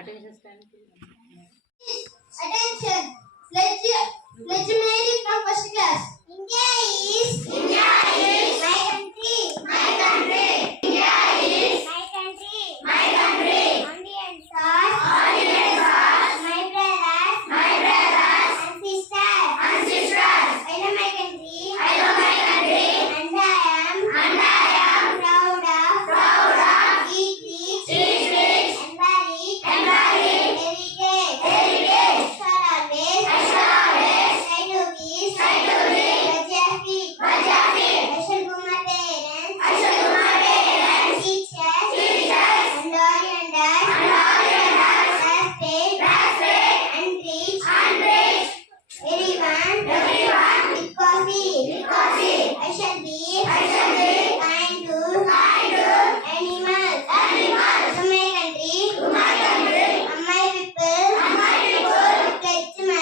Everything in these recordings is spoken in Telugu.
Attention stand. Attention. Let's Mary from first class. India is my country. My country. India is my country. My country. Audience are my brothers. My brothers. And sisters. And sisters. I love my country. I love my country. And I am proud of each and valid heritage. I shall always try to be Rajafi. I shall do my parents, teachers, and all elders, respect and reach everyone because I shall be kind to animals, to my country, and my people, pledge my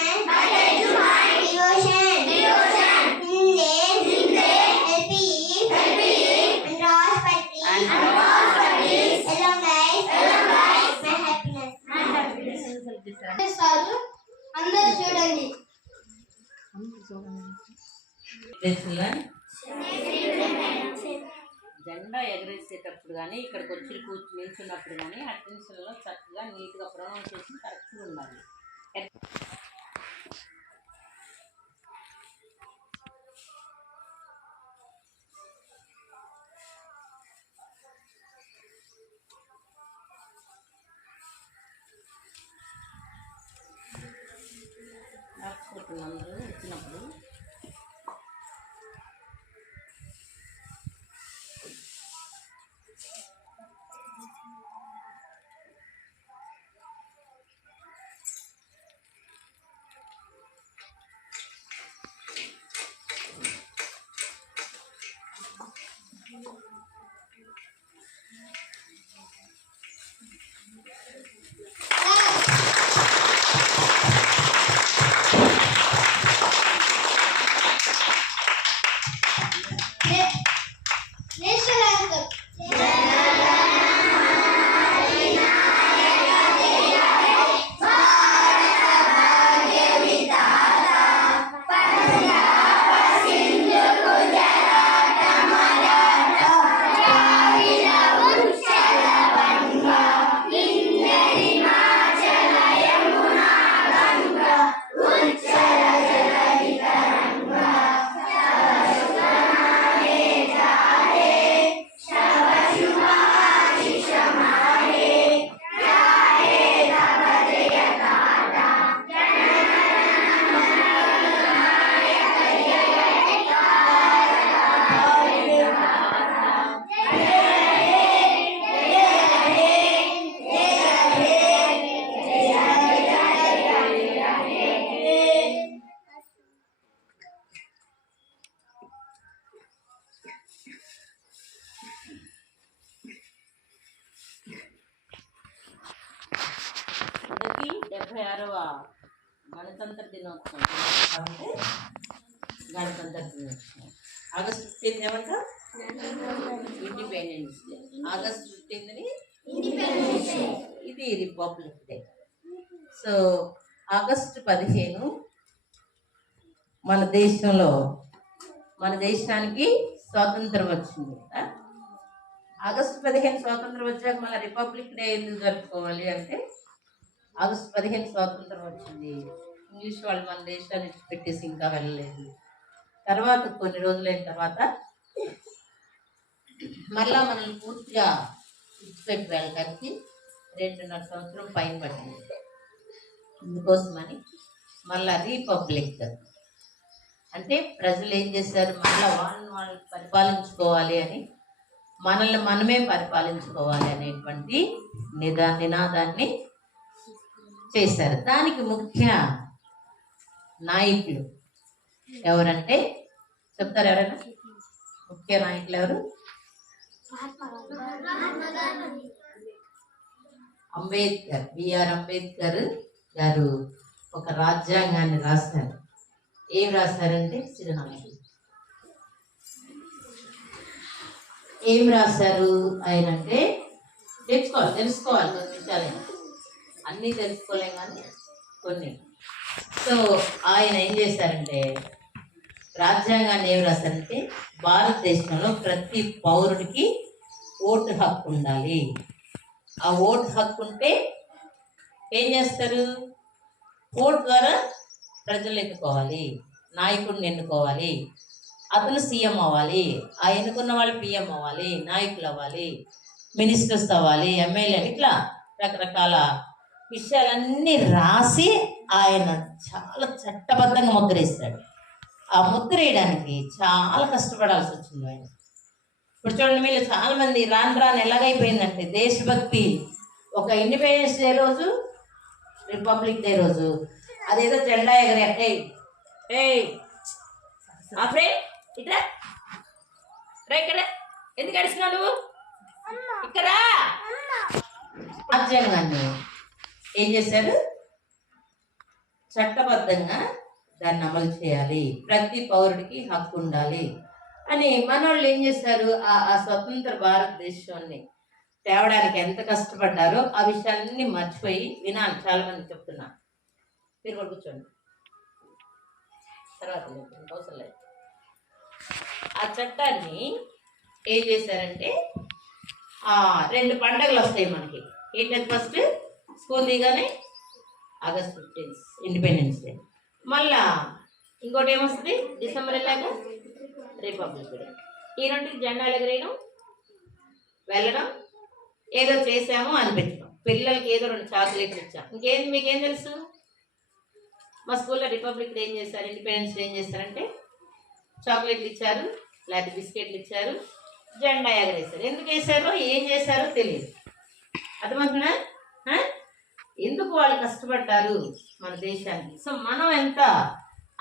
devotion, in their helping and Rashpati, along life, my happiness. Sir అందరూ చూడండి. జెండా ఎగరేసేటప్పుడు కానీ ఇక్కడికి వచ్చి నిల్చున్నప్పుడు కానీ అటెన్షన్లో చక్కగా నీట్గా ప్రొనౌన్సియేషన్ కరెక్ట్గా ఉండాలి. అందరూ వచ్చినప్పుడు నేషనల్ యాంథమ్. ఇది 76వ గణతంత్ర దినోత్సవం. గణతంత్ర దినోత్సవం ఆగస్టు 15 ఏమంట ఇండిపెండెన్స్ డే. ఆగస్టు 15ని ఇది రిపబ్లిక్ డే. సో ఆగస్టు 15 మన దేశానికి స్వాతంత్రం వచ్చింది. ఆగస్టు 15 స్వాతంత్రం వచ్చాక మళ్ళీ రిపబ్లిక్ డే ఎందుకు జరుపుకోవాలి అంటే ఆగస్టు 15 స్వాతంత్రం వచ్చింది. ఇంగ్లీష్ వాళ్ళు మన దేశాన్ని పెట్టేసి ఇంకా వెళ్ళలేదు. తర్వాత కొన్ని రోజులైన తర్వాత మళ్ళా మనల్ని పూర్తిగా విడిచిపెట్టి వెళ్ళడానికి 2.5 సంవత్సరం పైన పట్టింది. ఇందుకోసమని మళ్ళా రిపబ్లిక్ అంటే ప్రజలు ఏం చేశారు, మళ్ళీ వాళ్ళు పరిపాలించుకోవాలి అని, మనల్ని మనమే పరిపాలించుకోవాలి అనేటువంటి నినాదాన్ని చేశారు. దానికి ముఖ్య నాయకులు ఎవరంటే చెప్తారు? ఎవరైనా ముఖ్య నాయకులు ఎవరు? అంబేద్కర్, బిఆర్ అంబేద్కర్ గారు ఒక రాజ్యాంగాన్ని రాశారు. ఏం రాశారంటే చిరునామాలు ఏం రాశారు ఆయన అంటే తెలుసుకోవాలి కొన్ని విషయాలు. అన్నీ తెలుసుకోలేం కానీ కొన్ని. సో ఆయన ఏం చేశారంటే రాజ్యాంగాన్ని ఏం రాశారంటే భారతదేశంలో ప్రతి పౌరుడికి ఓటు హక్కు ఉండాలి. ఆ ఓటు హక్కు ఉంటే ఏం చేస్తారు? ఓటు ద్వారా ప్రజలు ఎన్నుకోవాలి, నాయకుడిని ఎన్నుకోవాలి, అతను సీఎం అవ్వాలి, ఆ ఎన్నుకున్న వాళ్ళు పిఎం అవ్వాలి, నాయకులు అవ్వాలి, మినిస్టర్స్ అవ్వాలి, ఎమ్మెల్యే, ఇట్లా రకరకాల విషయాలన్నీ రాసి ఆయన చాలా చట్టబద్ధంగా ముద్రేస్తాడు. ఆ ముద్ర వేయడానికి చాలా కష్టపడాల్సి వచ్చింది ఆయన. ఇప్పుడు చూడండి, మీరు చాలా మంది రాను రాను ఎలాగైపోయిందంటే దేశభక్తి, ఒక ఇండిపెండెన్స్ డే రోజు, రిపబ్లిక్ డే రోజు అదేదో జెండా ఎగరే ఇట్రా ఇక్కడ ఎందుకు అడిచినావు నువ్వు ఇక్కడ? రాజ్యాంగాన్ని ఏం చేశారు? చట్టబద్ధంగా దాన్ని అమలు చేయాలి, ప్రతి పౌరుడికి హక్కు ఉండాలి అని మనోళ్ళు ఏం చేశారు? ఆ స్వతంత్ర భారతదేశాన్ని తేవడానికి ఎంత కష్టపడ్డారో ఆ విషయాలన్నీ మర్చిపోయి వినాలి. చాలా మంది చెప్తున్నారు, మీరు కూడా కూర్చోండి, తర్వాత అవసరం లేదు. ఆ చట్టాన్ని ఏం చేశారంటే 2 పండుగలు వస్తాయి మనకి. ఏంటంటే ఫస్ట్ స్కూల్ దిగానే ఆగస్ట్ 15 ఇండిపెండెన్స్ డే, మళ్ళా ఇంకోటి ఏమొస్తుంది డిసెంబర్ వెళ్ళాక రిపబ్లిక్ డే. ఈ రెండుకి జెండాలు ఎగరేయడం, వెళ్ళడం, ఏదో చేసాము అనిపించడం, పిల్లలకి ఏదో 2 చాక్లెట్లు ఇచ్చాం. ఇంకేంది మీకేం తెలుసు? మా స్కూల్లో రిపబ్లిక్ డే ఏం చేశారు, ఇండిపెండెన్స్ డే ఏం చేశారంటే చాక్లెట్లు ఇచ్చారు, లేకపోతే బిస్కెట్లు ఇచ్చారు, జెండా ఎగరేశారు. ఎందుకు వేశారో ఏం చేశారో తెలియదు. అర్థమవుతుందా? ఎందుకు వాళ్ళు కష్టపడ్డారు మన దేశానికి? సో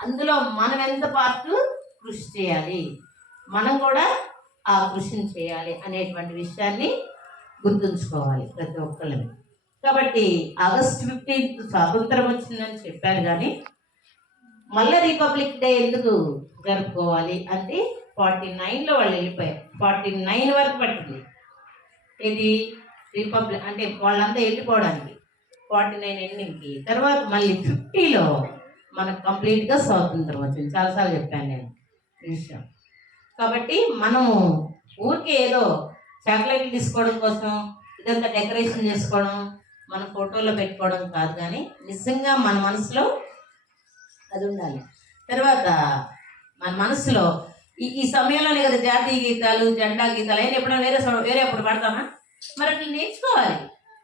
అందులో మనం ఎంత పార్ట్ కృషి చేయాలి, మనం కూడా ఆ కృషిని చేయాలి అనేటువంటి విషయాన్ని గుర్తుంచుకోవాలి ప్రతి ఒక్కళ్ళని. కాబట్టి ఆగస్ట్ 15 స్వాతంత్రం వచ్చిందని చెప్పారు, కానీ మళ్ళీ రిపబ్లిక్ డే ఎందుకు జరుపుకోవాలి అంటే 49లో వాళ్ళు వెళ్ళిపోయారు. 49 వరకు పట్టింది ఇది రిపబ్లిక్ అంటే వాళ్ళంతా వెళ్ళిపోవడానికి, 49 ఎండింగ్కి. తర్వాత మళ్ళీ 50లో మనకు కంప్లీట్గా స్వాతంత్రం వచ్చింది. చాలాసార్లు చెప్పాను నేను ఈ విషయం. కాబట్టి మనము ఊరికే ఏదో చాక్లెట్లు తీసుకోవడం కోసం ఇదంతా డెకరేషన్ చేసుకోవడం, మన ఫోటోలో పెట్టుకోవడం కాదు, కానీ నిజంగా మన మనసులో అది ఉండాలి. తర్వాత మన మనసులో ఈ సమయంలోనే కదా జాతీయ గీతాలు, జెండా గీతాలు అయినా ఎప్పుడైనా వేరే ఎప్పుడు పడతామా? మరి అట్లా నేర్చుకోవాలి.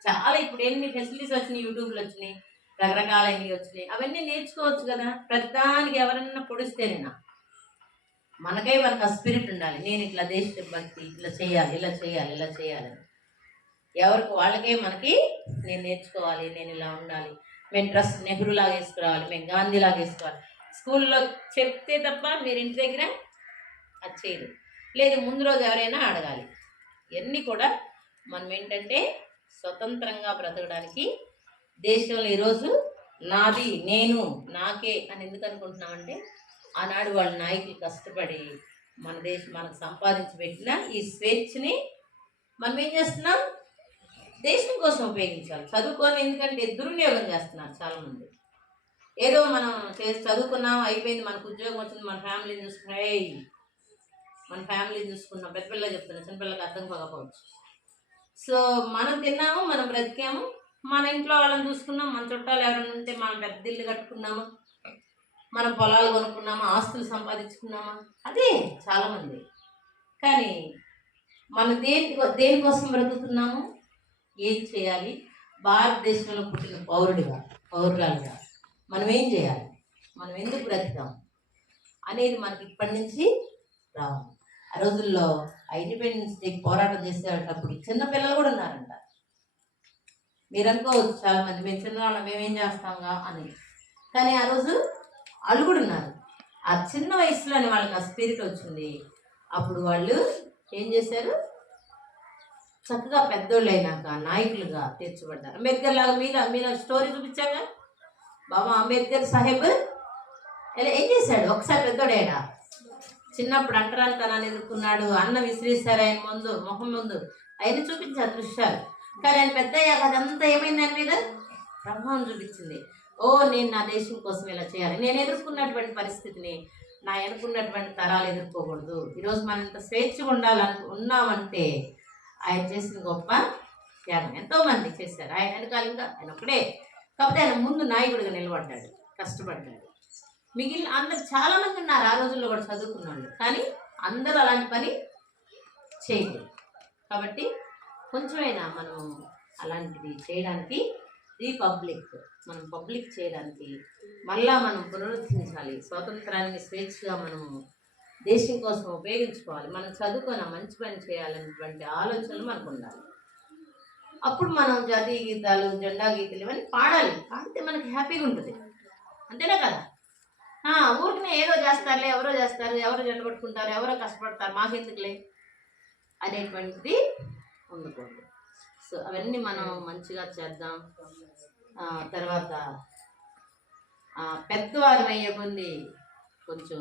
చాలా ఇప్పుడు ఎన్ని ఫెసిలిటీస్ వచ్చినాయి, యూట్యూబ్లో వచ్చినాయి, రకరకాలైనవి వచ్చినాయి, అవన్నీ నేర్చుకోవచ్చు కదా. ప్రతిదానికి ఎవరన్నా పొడిస్తేనేనా? మనకు ఆ స్పిరిట్ ఉండాలి. నేను ఇట్లా దేశభక్తి, ఇట్లా చేయాలి, ఇలా చేయాలి, ఇలా చేయాలని ఎవరికి వాళ్ళకే మనకి నేను నేర్చుకోవాలి, నేను ఇలా ఉండాలి, మేము డ్రెస్ నెహ్రూలాగా వేసుకురావాలి, మేము గాంధీలాగా వేసుకోవాలి. స్కూల్లో చెప్తే తప్ప మీరు ఇంటి దగ్గర అది చేయరు. లేదు ముందు రోజు ఎవరైనా అడగాలి. ఇవన్నీ కూడా మనం ఏంటంటే స్వతంత్రంగా బ్రతకడానికి దేశంలో ఈరోజు నాది, నేను, నాకే అని ఎందుకు అనుకుంటున్నామంటే ఆనాడు వాళ్ళ నాయకులు కష్టపడి మనకు సంపాదించి పెట్టిన ఈ స్వేచ్ఛని మనం ఏం చేస్తున్నాం? దేశం కోసం ఉపయోగించాలి. చదువుకొని ఎందుకంటే దుర్వినియోగం చేస్తున్నారు చాలామంది. ఏదో మనం చదువుకున్నాం, అయిపోయింది, మనకు ఉద్యోగం వచ్చింది, మన ఫ్యామిలీని చూసుకున్నాం. పెద్ద పిల్లలు చెప్తున్నాం, చిన్నపిల్లలకు అర్థం కాకపోవచ్చు. సో మనం తిన్నాము, మనం బ్రతికాము, మన ఇంట్లో వాళ్ళని చూసుకున్నాం, మన చుట్టాలు ఎవరైనా ఉంటే మనం పెద్ద ఇల్లు కట్టుకున్నాము, మనం పొలాలు కొనుక్కున్నామా, ఆస్తులు సంపాదించుకున్నామా, అదే చాలామంది. కానీ మనం దేనికోసం బ్రతుకుతున్నాము? ఏం చేయాలి? భారతదేశంలో పుట్టిన పౌరురాలుగా మనం ఏం చేయాలి, మనం ఎందుకు బ్రతుకుతాం అనేది మనకి ఇప్పటి నుంచి రావాలి. ఆ రోజుల్లో ఇండిపెండెన్స్ డే పోరాటం చేసేటప్పుడు చిన్నపిల్లలు కూడా ఉన్నారంట. మీరు అనుకోవచ్చు చాలామంది మేము చిన్నవాళ్ళం మేమేం చేస్తాంగా అని, కానీ ఆ రోజు వాళ్ళు కూడా ఉన్నారు. ఆ చిన్న వయసులోనే వాళ్ళకి ఆ స్పిరిట్ వచ్చింది. అప్పుడు వాళ్ళు ఏం చేశారు? చక్కగా పెద్దోళ్ళు అయినాక నాయకులుగా తీర్చబడ్డారు. అంబేద్కర్ లాగా మీలో స్టోరీ చూపించాక బాబా అంబేద్కర్ సాహెబ్ ఏం చేశాడు? ఒకసారి పెద్దోడేడా, చిన్నప్పుడు అంటరానితనాన్ని ఎదుర్కొన్నాడు, అన్న విసిరేశారు ఆయన మొహం ముందు, ఆయన చూపించారు దృశ్యాలు. కానీ ఆయన పెద్ద అయ్యాక అదంతా ఏమైంది ఆయన మీద? ప్రభావం చూపించింది. ఓ నేను నా దేశం కోసం ఇలా చేయాలి, నేను ఎదుర్కొన్నటువంటి పరిస్థితిని నా ఎదుర్కొన్నటువంటి తరాలు ఎదుర్కోకూడదు. ఈరోజు మనం ఇంత స్వేచ్ఛగా ఉన్నామంటే ఆయన చేసిన గొప్ప త్యాగం. ఎంతోమంది చేశారు ఆయన వెనకాల, ఇంకా ఆయన ఒకడే. కాకపోతే ఆయన ముందు నాయకుడిగా నిలబడ్డాడు, కష్టపడ్డాడు. మిగిలిన అందరు చాలామంది ఉన్నారు ఆ రోజుల్లో కూడా చదువుకున్న వాళ్ళు, కానీ అందరూ అలాంటి పని చేయలేదు. కాబట్టి కొంచెమైనా మనం అలాంటిది చేయడానికి మనం పబ్లిక్ చేయడానికి మళ్ళా మనం పునరుద్ధరించాలి. స్వాతంత్రాన్ని స్వేచ్ఛగా మనము దేశం కోసం ఉపయోగించుకోవాలి. మనం చదువుకొని మంచి పని చేయాలనేటువంటి ఆలోచనలు మనకు ఉండాలి. అప్పుడు మనం జాతీయ గీతాలు, జెండా గీతాలు ఇవన్నీ పాడాలి. పాడితే మనకి హ్యాపీగా ఉంటుంది, అంతేనా కదా? ఊరికనే ఏదో చేస్తారులే, ఎవరో చేస్తారు, ఎవరో జెండ పట్టుకుంటారు, ఎవరో కష్టపడతారు, మాకెందుకులే అనేటువంటిది ఉండకూడదు. సో అవన్నీ మనం మంచిగా చేద్దాం. తర్వాత పెద్దవారు అయ్యే కొద్ది కొంచెం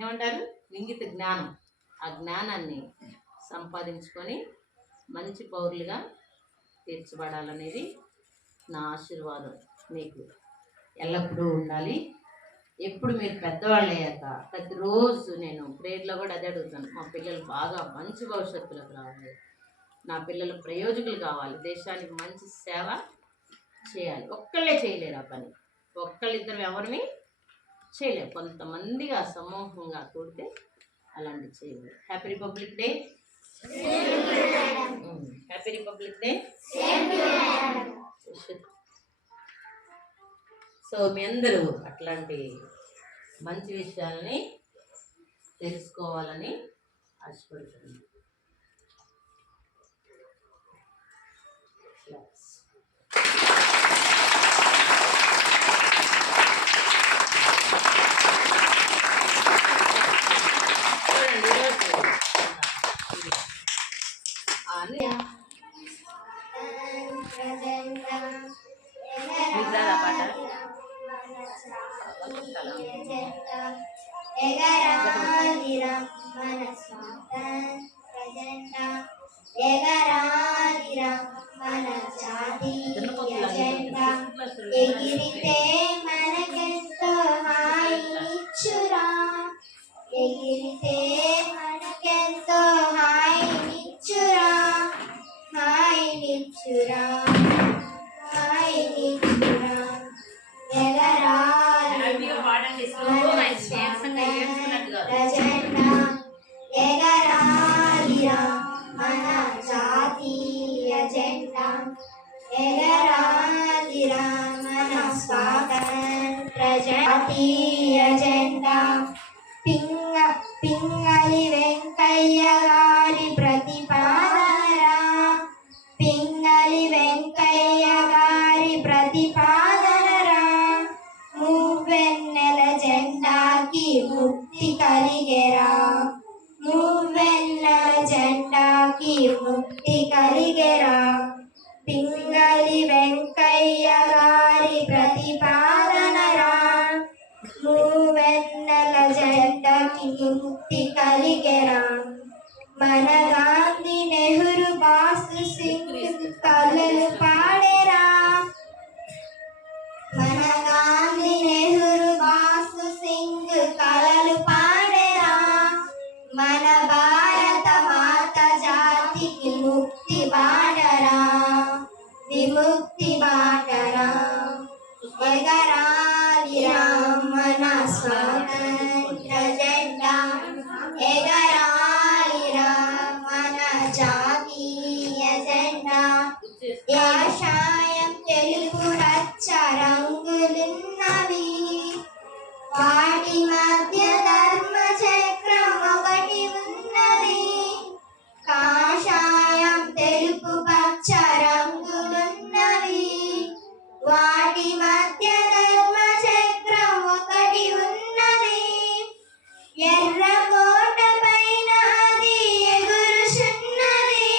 ఏమంటారు, ఇంగిత జ్ఞానం, ఆ జ్ఞానాన్ని సంపాదించుకొని మంచి పౌరులుగా తీర్చబడాలనేది నా ఆశీర్వాదం. మీకు ఎల్లప్పుడూ ఉండాలి. ఎప్పుడు మీరు పెద్దవాళ్ళు అయ్యాక ప్రతిరోజు నేను ప్రేయర్లో కూడా అదే అడుగుతాను, మా పిల్లలు బాగా మంచి భవిష్యత్తులోకి రావాలి, నా పిల్లలు ప్రయోజకులు కావాలి, దేశానికి మంచి సేవ చేయాలి. ఒక్కళ్ళే చేయలేరు ఆ పని, ఒక్కళ్ళిద్దరు ఎవరిని చేయలేరు, కొంతమందిగా సమూహంగా కూడితే అలాంటివి చేయలేరు. Happy republic day. Happy republic day. So మీ అందరూ అట్లాంటి మంచి విషయాలని తెలుసుకోవాలని ఆశపడుతున్నాను. ఎగిరితే మనకెంతో హాయినిచ్చురా, ఎగిరితే మనకెంతో హాయినిచ్చురా, హాయినిచ్చురా, హాయినిచ్చురా. ఎగరాలిరా ఎగరాలిరా మన జాతీయ జెండా, ఎగరాలిరా మన స్వాతంత్ర జాతీయ జెండా. పింగళి వెంకయ్య గారి ప్రతిపాదనరా, పింగళి వెంకయ్య గారి ప్రతిపాదనరా, మూవెన్నెల జెండాకి ముక్తి కలిగెరా, మూవెన్నెల జెండాకి ముక్తి కలిగెరా. పింగళి వెంకయ్య గారి ప్రతిపాదనరా, మూవెన్నెల జెండాకి ముక్తి కలిగెరా. మన గాంధీ నెహ్రూ బాసు సింగ్ కలలు పాడెరా, మన గాంధీ నెహ్రూ బాసు సింగ్ కలలు పాడెరా. మన భారత మాత జాతికి ముక్తి బాటరా, విముక్తి బాటరా. ఎగరాలిరా మన స్వాతంత్ర జెండా, ఎగరాలిరా మన జాతీయ జెండా. కాషాయం తెలుపు రచ్చ రంగులున్నవి, వాటి మధ్య ధర్మ చక్రం ఒకటి ఉన్నది. కాషాయం తెలుపు పచ్చ రంగులున్నవి, వాటి మధ్య ధర్మ చక్రం ఒకటి ఉన్నది. ఎర్ర కోట పైన అది ఎగురుచున్నది,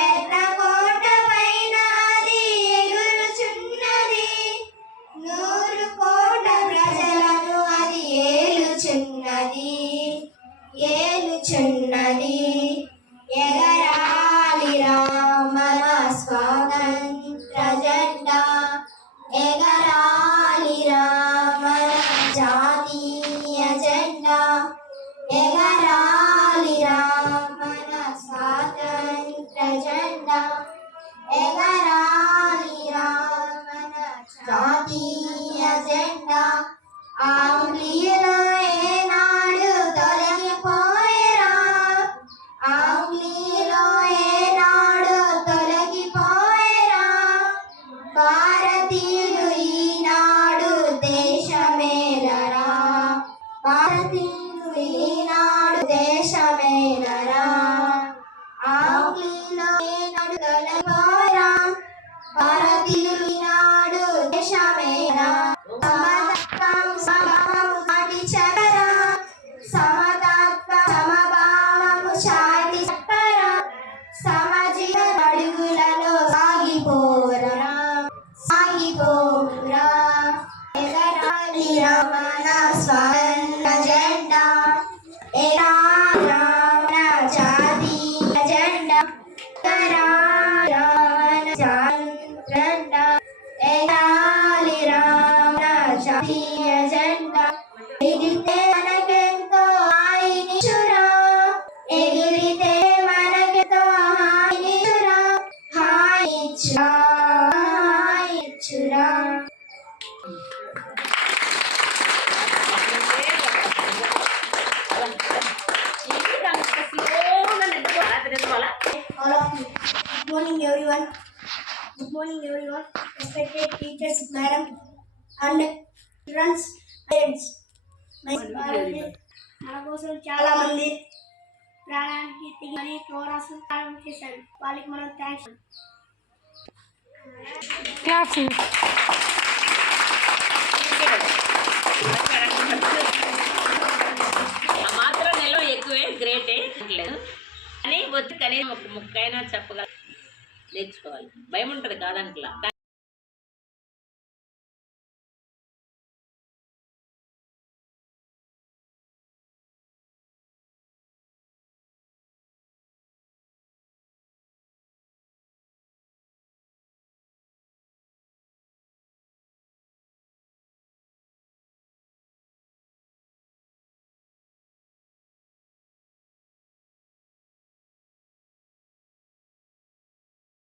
ఎర్ర కోట పైన అది ఎగురుచున్నది. 100 కోట్ల ప్రజలను అది ఏలుచున్నది, ఏలుచున్నది. ఎగరాలిరా మన స్వాతంత్ర శాంతి చెప్పరా సామాజిక అడుగులలో సాగిపోరా సాగిపోరా ఎగరాలి రమణ స్వర్ణ జెండా రమణ జాతీయ జెండా జెండా ఎగరాలి రమణ జాతీయ జెండా ఎగిరితే మనకెంతో హాయినిచురా ఎగిరితే మనకెంతో హాయినిచురా హాయిచురా హాయిచురా all of you. Good morning, everyone. Good morning, everyone. Respected teachers, madam, and friends, parents. మన కోసం చాలా మంది ప్రాణానికి తెగి పోరాటం ప్రారంభం చేశారు. వాళ్ళకి మనం థ్యాంక్స్. ఆ మాత్రం నెలలో ఎక్కువే గ్రేటే లేదు కానీ వచ్చి కనీసం ఒక ముక్కైనా చెప్పగల నేర్చుకోవాలి. భయం ఉంటుంది కాదంట్లా.